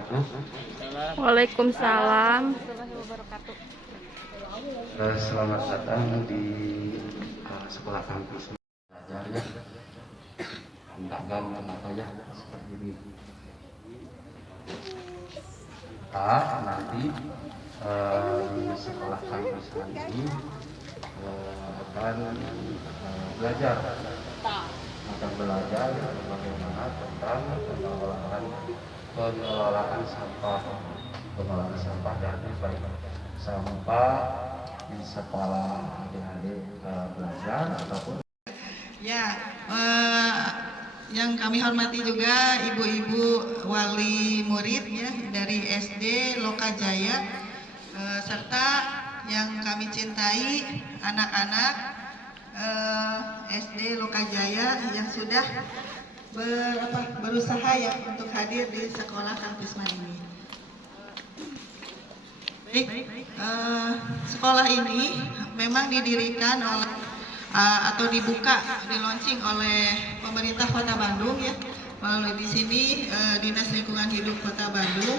wabarakatuh. Waalaikumsalam. Selamat datang di sekolah kampus belajarnya. Undangan kenapa ya seperti ini. Nanti di sekolah kampus ini akan belajar bagaimana tentang pengelolaan sampah dari baik sampah di sekolah adik-adik belajar ataupun yang kami hormati juga ibu-ibu wali murid ya dari SD Lokajaya serta yang kami cintai anak-anak SD Lokajaya yang sudah berusaha ya untuk hadir di sekolah kampus ini. Baik, sekolah ini memang didirikan oleh atau dibuka, di-launching oleh pemerintah Kota Bandung ya, melalui di sini Dinas Lingkungan Hidup Kota Bandung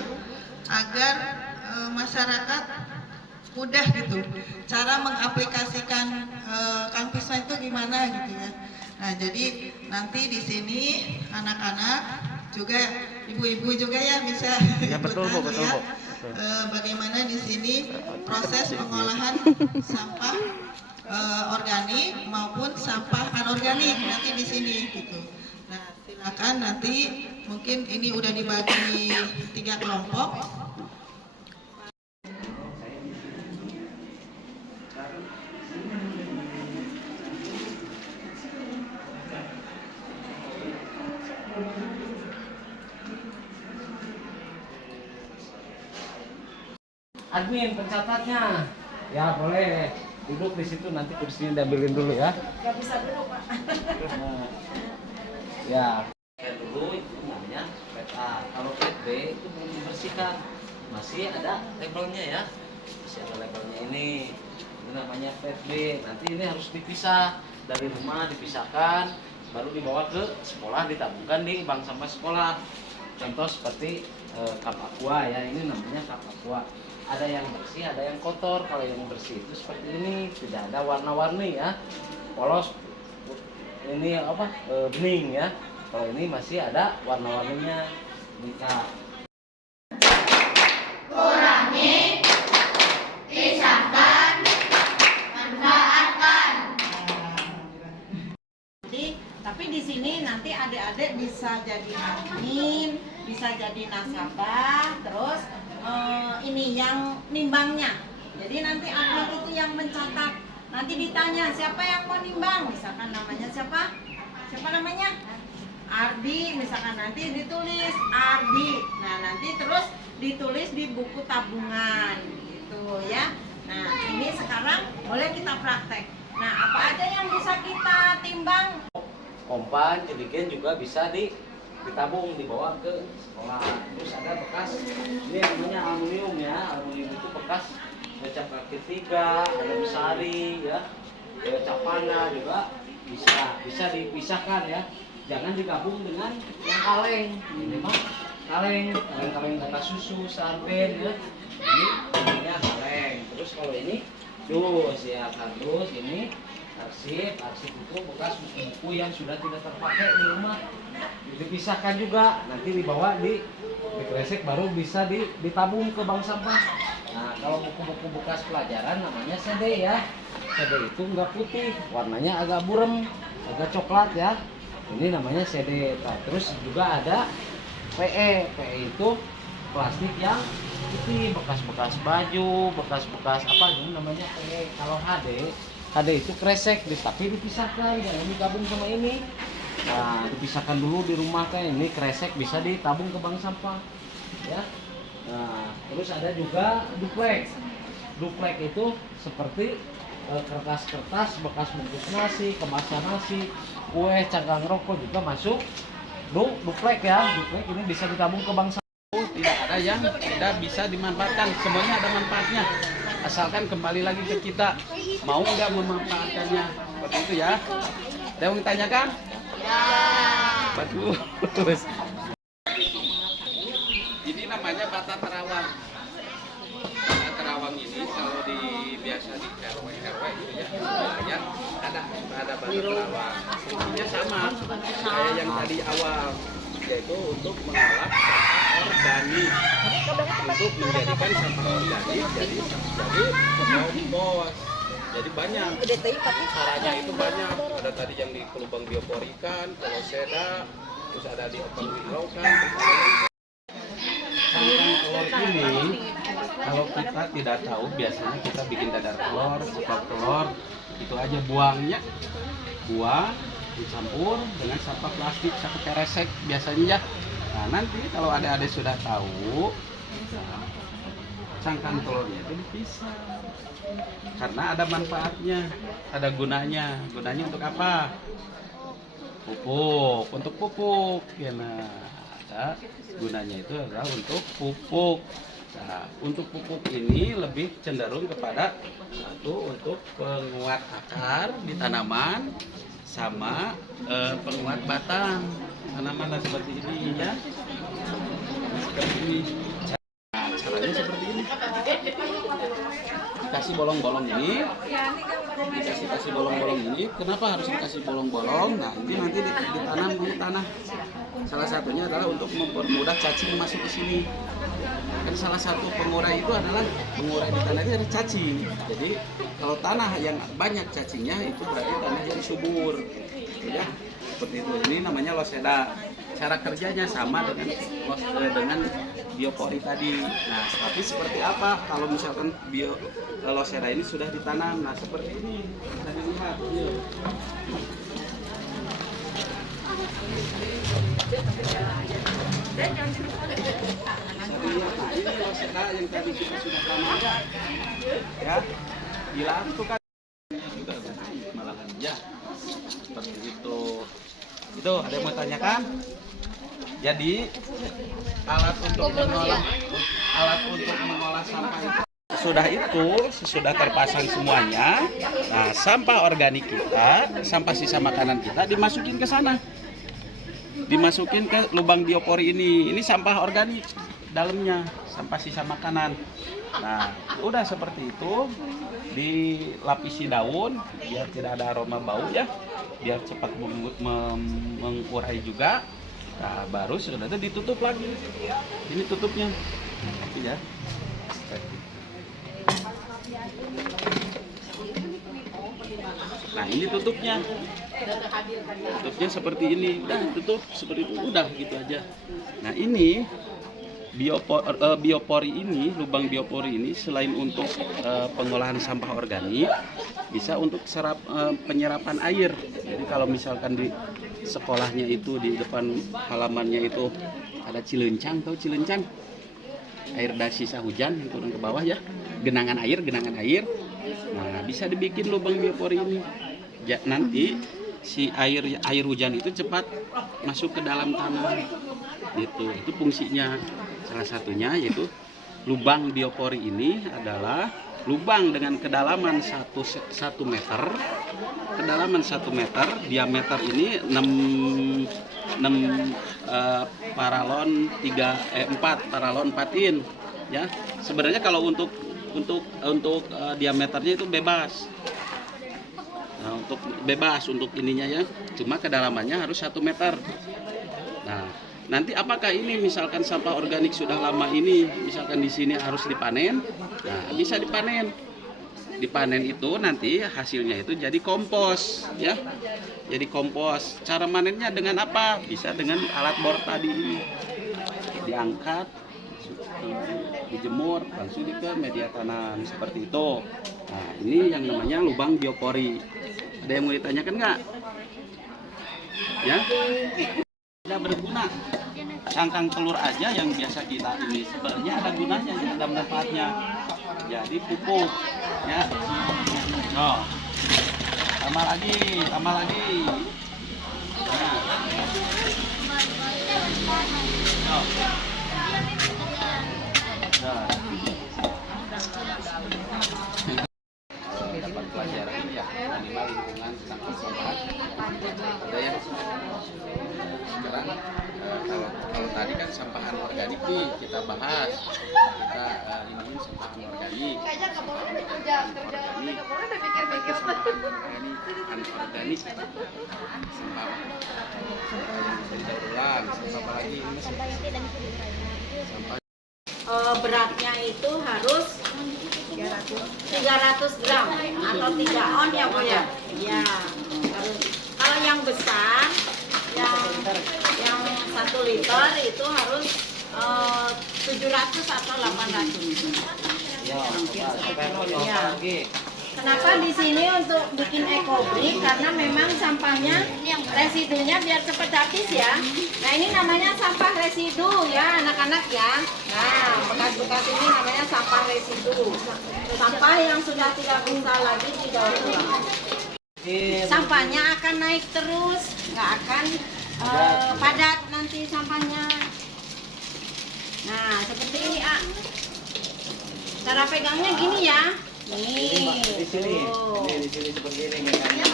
agar masyarakat mudah gitu cara mengaplikasikan kampusnya itu gimana gitu ya. Nah, jadi nanti di sini anak-anak juga ibu-ibu juga ya bisa betul, ikutan betul, ya. Bu. Bagaimana di sini proses pengolahan sampah organik maupun sampah anorganik nanti di sini gitu. Nah, silakan nanti mungkin ini udah dibagi 3 kelompok. Admin pencatatnya, ya boleh duduk di situ, nanti kursinya diambilin dulu ya. Gak bisa duduk Pak. Ya. Dulu itu namanya pet A. Kalau pet B itu belum dibersihkan, masih ada labelnya ya, masih ada labelnya ini. Ini namanya pet B. Nanti ini harus dipisah dari rumah, dipisahkan, baru dibawa ke sekolah, ditabungkan di bank sampah sekolah. Contoh seperti cup aqua ya, ini namanya cup aqua. Ada yang bersih, ada yang kotor. Kalau yang bersih itu seperti ini, tidak ada warna-warni ya, polos. Ini apa? Bening ya. Kalau ini masih ada warna-warninya. Bisa. Kurangi, pisahkan, manfaatkan. Tapi di sini nanti adik-adik bisa jadi admin, bisa jadi nasabah, terus ini yang nimbangnya. Jadi nanti admin itu yang mencatat. Nanti ditanya siapa yang mau nimbang, misalkan namanya siapa? Siapa namanya? Ardi, misalkan nanti ditulis Ardi. Nah, nanti terus ditulis di buku tabungan gitu ya. Nah, ini sekarang boleh kita praktek. Nah, apa aja yang bisa kita timbang? Kompan, jadikan juga bisa ditabung, dibawa ke sekolah. Terus ada bekas, ini namanya aluminium ya. Aluminium itu bekas cap kaki 3, ada besari ya, cap panah juga bisa dipisahkan ya. Jangan digabung dengan yang kaleng. Ini mah kaleng bekas susu, sarden ya. Ini namanya kaleng. Terus kalau ini dus ya, kardus ini arsip itu bekas buku yang sudah tidak terpakai di rumah, dipisahkan juga, nanti dibawa di kresek baru bisa ditabung ke bank sampah. Nah, kalau buku-buku bekas pelajaran namanya CD ya. CD itu enggak putih, warnanya agak burem, agak coklat ya. Ini namanya CD. Nah, terus juga ada PE. PE itu plastik yang putih, bekas-bekas baju, bekas-bekas apa ini namanya PE. Kalau HD itu kresek, tapi dipisahkan, jangan digabung sama ini. Nah, dipisahkan dulu di rumah kan, ini kresek bisa ditabung ke bank sampah, ya. Nah, terus ada juga duplek. Duplek itu seperti kertas-kertas bekas bungkus nasi, kemasan nasi, kue, cangkang rokok juga masuk duplek ya. Duplek ini bisa ditabung ke bank sampah. Tidak ada yang tidak bisa dimanfaatkan, semuanya ada manfaatnya. Asalkan kembali lagi ke kita mau nggak memanfaatkannya, seperti itu ya. Ada yang ditanyakan? Ya. Bagus. Ini namanya fungsinya sama kayak yang tadi awal, yaitu untuk mengolah sampah organik, untuk menjadikan sampah organik jadi kompos. Jadi banyak caranya, itu banyak. Ada tadi yang di lubang bioporikan, koloseda, terus ada di open willow-kan. Tentang telur ini, kalau kita tidak tahu, biasanya kita bikin dadar telur, ceplok telur, itu aja buangnya, buang dicampur dengan sampah plastik, sampah keresek biasanya. Nah nanti kalau adik-adik sudah tahu, cangkang telurnya itu dipisah, karena ada manfaatnya, ada gunanya. Gunanya untuk apa? Pupuk, untuk pupuk. Ya, nah, ada gunanya itu adalah untuk pupuk. Nah, untuk pupuk ini lebih cenderung kepada satu untuk penguat akar di tanaman, sama penguat batang tanaman seperti ini ya. Seperti ini. Nah, caranya seperti ini. Dikasih bolong-bolong ini. Dikasih bolong-bolong ini. Kenapa harus dikasih bolong-bolong? Nah, ini nanti ditanam di tanah. Salah satunya adalah untuk mempermudah cacing masuk ke sini. Kan salah satu pengurai itu adalah pengurai di tanah itu ada cacing. Jadi kalau tanah yang banyak cacingnya itu berarti tanah yang subur. Ya, seperti itu. Ini namanya loseda. Cara kerjanya sama dengan biopori tadi. Nah, tapi seperti apa kalau misalkan loseda ini sudah ditanam? Nah, seperti ini. Bisa dilihat. Nah, ini loseda yang tadi kita sudah tanam ya, hilang tuh kan juga malahan ya, seperti itu. Itu ada yang mau tanyakan? Jadi alat untuk mengolah sampah itu sesudah terpasang semuanya. Nah, sampah organik kita, sampah sisa makanan kita dimasukin ke sana. Dimasukin ke lubang biopori ini. Ini sampah organik dalamnya, sampah sisa makanan. Nah, udah seperti itu, dilapisi daun biar tidak ada aroma bau ya, biar cepat mengurai juga. Nah, baru sudah itu ditutup lagi. Ini tutupnya, ya. Nah, ini tutupnya. Tutupnya seperti ini. Udah tutup seperti itu. Udah gitu aja. Nah, ini biopori ini, lubang biopori ini selain untuk pengolahan sampah organik, bisa untuk penyerapan air. Jadi kalau misalkan di sekolahnya itu di depan halamannya itu ada cilencang, tahu cilencang? Air dari sisa hujan yang turun ke bawah ya, genangan air. Nah, bisa dibikin lubang biopori ini. Ya, nanti si air hujan itu cepat masuk ke dalam tanah. Itu fungsinya. Salah satunya yaitu lubang biopori ini adalah lubang dengan kedalaman 1 meter. Kedalaman 1 meter, diameter ini 4 paralon 4 in ya. Sebenarnya kalau untuk diameternya itu bebas. Nah, untuk bebas untuk ininya ya. Cuma kedalamannya harus 1 meter. Nah, nanti apakah ini misalkan sampah organik sudah lama ini, misalkan di sini harus dipanen, nah bisa dipanen. Dipanen itu nanti hasilnya itu jadi kompos, ya. Jadi kompos. Cara manennya dengan apa? Bisa dengan alat bor tadi ini. Diangkat, dijemur, langsung ke media tanam seperti itu. Nah, ini yang namanya lubang biopori. Ada yang mau ditanyakan nggak? Ya? Tidak berguna. Cangkang telur aja yang biasa kita ini sebenarnya ada gunanya, ada manfaatnya. Jadi pupuk, ya. Oh, tambah lagi. Nah. Oh. Nah. Dapat pelajaran ini ya, minimal lingkungan tentang sampah. Ada yang sekarang kalau tadi kan sampahan organik nih kita bahas, kita ini sampahan organik, sampahan organik, anorganik, sampah dari daur ulang, sampah apa lagi ini Mas? Sampah Beratnya itu harus 300 gram atau 3 on ya Bu ya. Ya, harus. Kalau yang besar, yang 1 liter itu harus 700 atau 800. Ya, coba Ya. lagi. Kenapa di sini untuk bikin ekobrik? Karena memang sampahnya residunya biar cepat habis ya. Nah ini namanya sampah residu ya anak-anak ya. Nah bekas-bekas ini namanya sampah residu. Sampah yang sudah tidak bisa lagi didaur ulang. Sampahnya akan naik terus, nggak akan padat nanti sampahnya. Nah seperti ini cara pegangnya gini ya. Nih, Di sini, tuh. di sini seperti ini mekanya.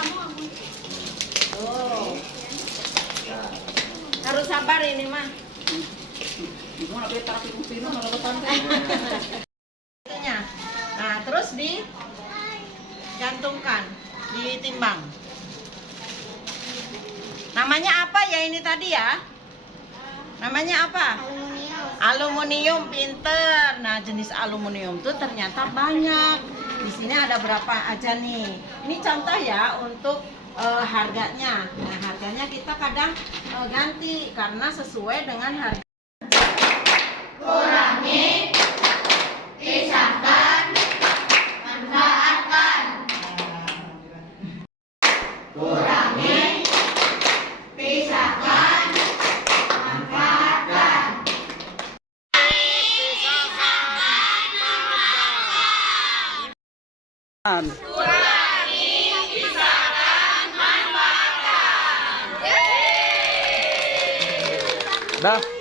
Tuh. Harus sabar ini mah. Nah, terus digantungkan, ditimbang. Namanya apa ya ini tadi ya? Namanya apa? Aluminium, pinter. Nah, jenis aluminium tuh ternyata banyak. Di sini ada berapa aja nih? Ini contoh ya untuk harganya. Nah, harganya kita kadang ganti karena sesuai dengan harga. Kurangi, pisahkan, manfaatkan. Kurangi, pisahkan, manfaatkan. Dah.